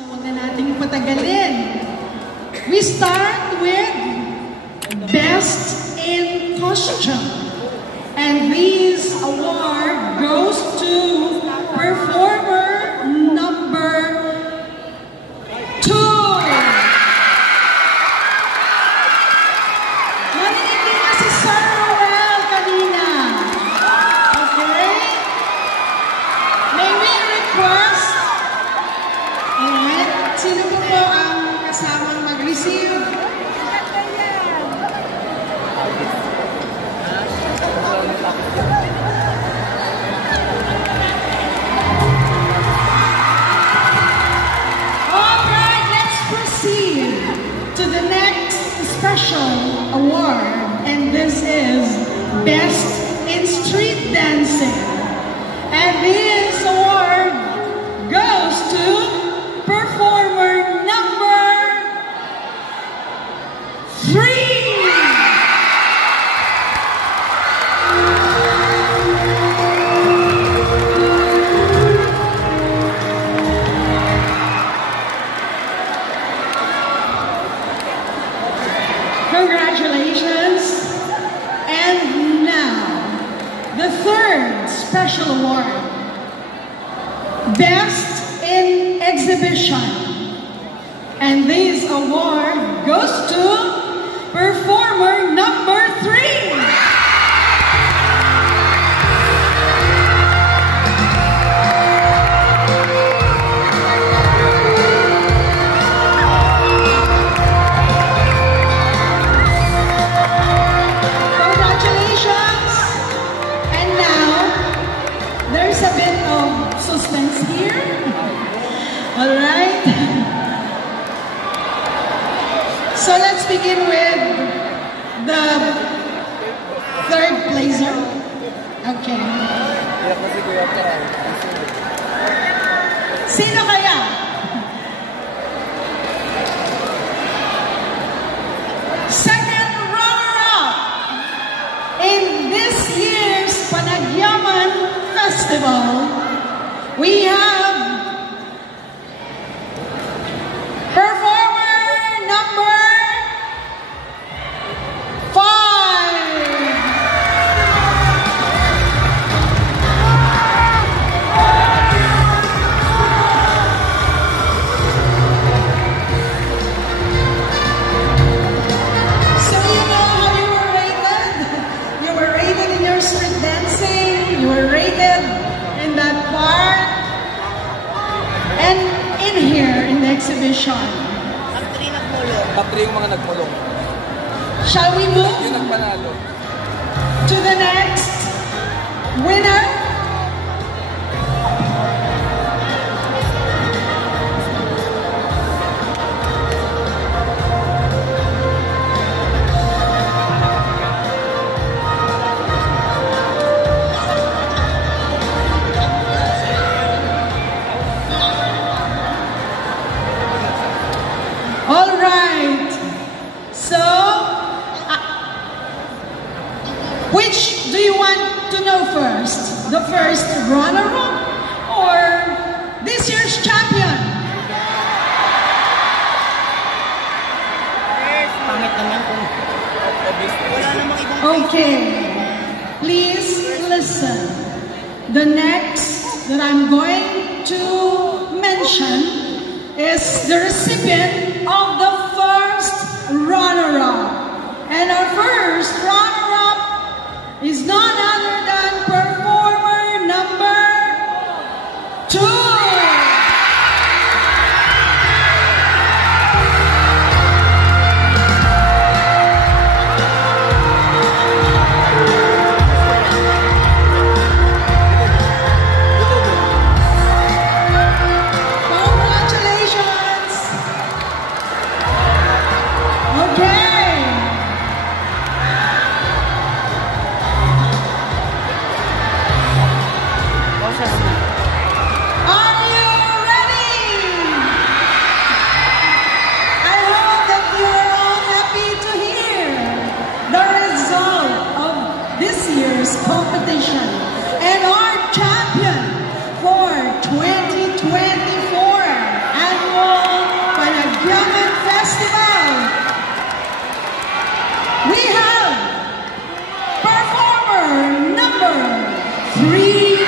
So huwag na nating patagalin. We start with Best in Costume. And this award goes to performer number 2. Marinig din na si Sir Roel kanina. Okay? May we request? Alright. Sino po ang kasamang mag-receive? Alright, let's proceed to the next special award, and this is Best in Street Dancing. And this award goes to performer number 3. Congratulations. And now, the third special award, Best in Exhibition. And this award goes to performer number 3. There's a bit of suspense here. All right. So let's begin with the third placer. Okay. Sino kaya? Second runner-up in this year's Panagyaman Festival, we have performer number 5. So you know how you were rated? You were rated in your street dancing, you were rated in that part, and in here in the exhibition. Top 3 yung mga nagpulong. Shall we move Yung nagpanalo. to the next winner? All right. So, which do you want to know first? The first runner-up or this year's champion? Pangit naman kung wala namang ibang Okay. Please listen. The next that I'm going to mention is the recipient of the first runner-up. And our first runner-up is none other than performer number 2. Congratulations! Okay. Green